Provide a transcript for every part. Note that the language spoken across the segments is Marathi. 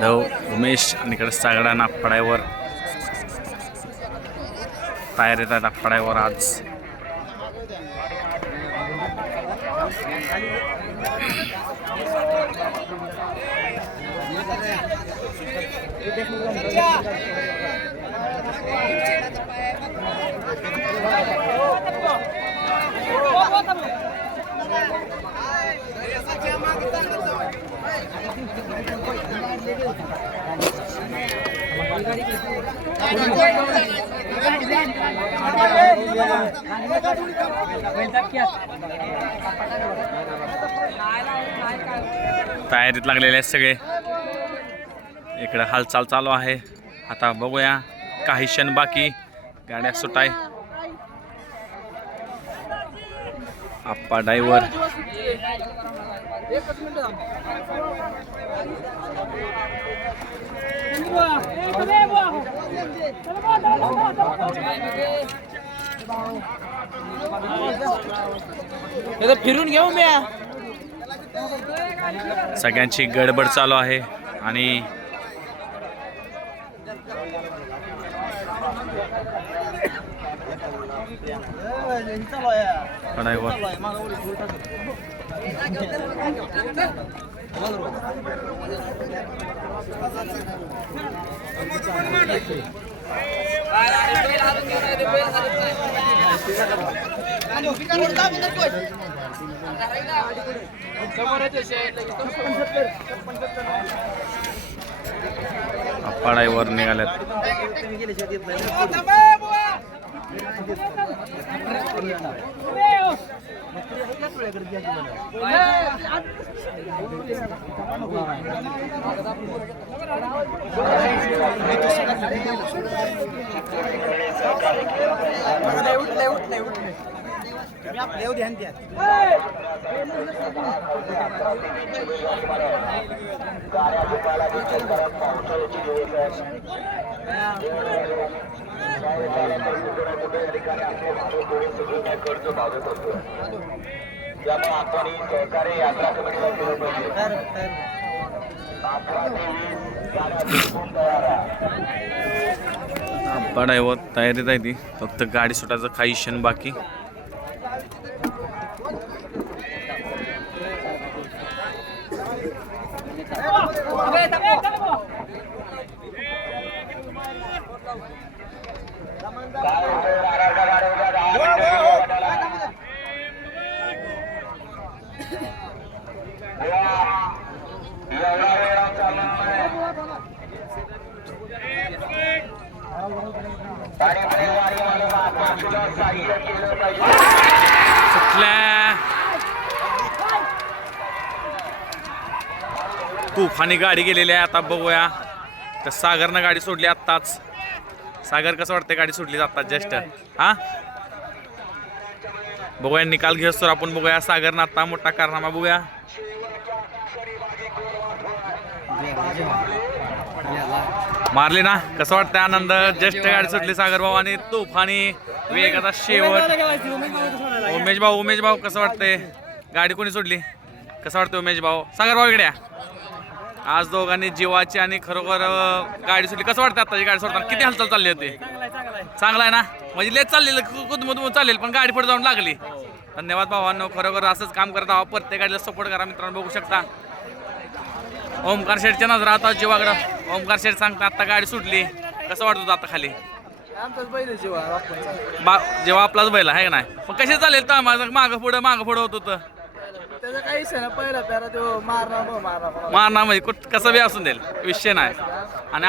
हो उमेश आणि इकडे सगळ्या नागपडायवर तयार येतात नागपडायवर आज तयारीत लागलेले आहेत सगळे. इकडं हालचाल चालू आहे. आता बघूया काही क्षण बाकी. गाड्या सुटाय. आप्पा ड्रायव्हर फिरून घेऊ मी सगळ्यांची गडबड चालू आहे आणि ड्रायव्हर निघाल्यात हो, उठले उठले उठले. आपल्या ध्यान द्या आप्पा व तयारीत आहे ती. फक्त गाडी सुटायचं काही क्षण बाकी. तुफानी गाडी गेलेली आहे आता बघूया. तर सागरनं गाडी सोडली आत्ताच. सागर कसं वाटतं गाडी सोडली आत्ताच जस्ट? हा? बघूया निकाल घेत तर आपण बघूया सागरनं आत्ता मोठा कारनामा बघूया. मारली ना? कसं वाटतं आनंद? जस्ट गाडी सुटली सागर भाऊ आणि तुफानी. वेगाचा शेवट. उमेश भाऊ उमेश भाऊ कसं वाटतंय? गाडी कोणी सोडली? कसं वाटतं उमेश भाऊ? सागर भाऊ इकडे आज दोघांनी जीवाची आणि खरोखर गाडी सुटली. कसं वाटतं आताची गाडी सोडताना? किती हालचाल चालली होती? चांगला आहे ना? म्हणजे लेट चाललेलं कुदमुदमूद चालेल पण गाडी पुढे जाऊन लागली. धन्यवाद भावांनो. खरोखर असंच काम करत आहोत प्रत्येक गाडीला सपोर्ट करा. मित्रांनो बघू शकता. ओमकार शेठच्या नजर आता जीवाकडं ओमकार शेठ सांगता आता गाडी सुटली. कसं वाटत होतं आता खाली? बा जेव्हा आपलाच बैल आहे का नाही? पण कसे चालेल तर माझं मागं पुढं मागं पुढं होत होतं. तो मारणार मग म्हणजे कुठ कसं बी असून देईल विषय नाही. आणि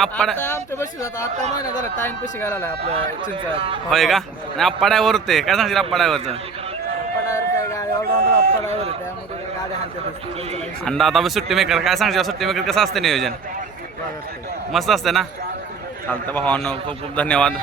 चिंचात होय का? आणि आप्पाड्यावर होते काय सांगशील आप्पाड्यावरचं त्यामुळे आणि आता मी सुट्टी मेकर काय सांगशील सुट्टी मेकर कसं असते नियोजन? मस्त असते ना? चालतं भावांनो खूप खूप धन्यवाद.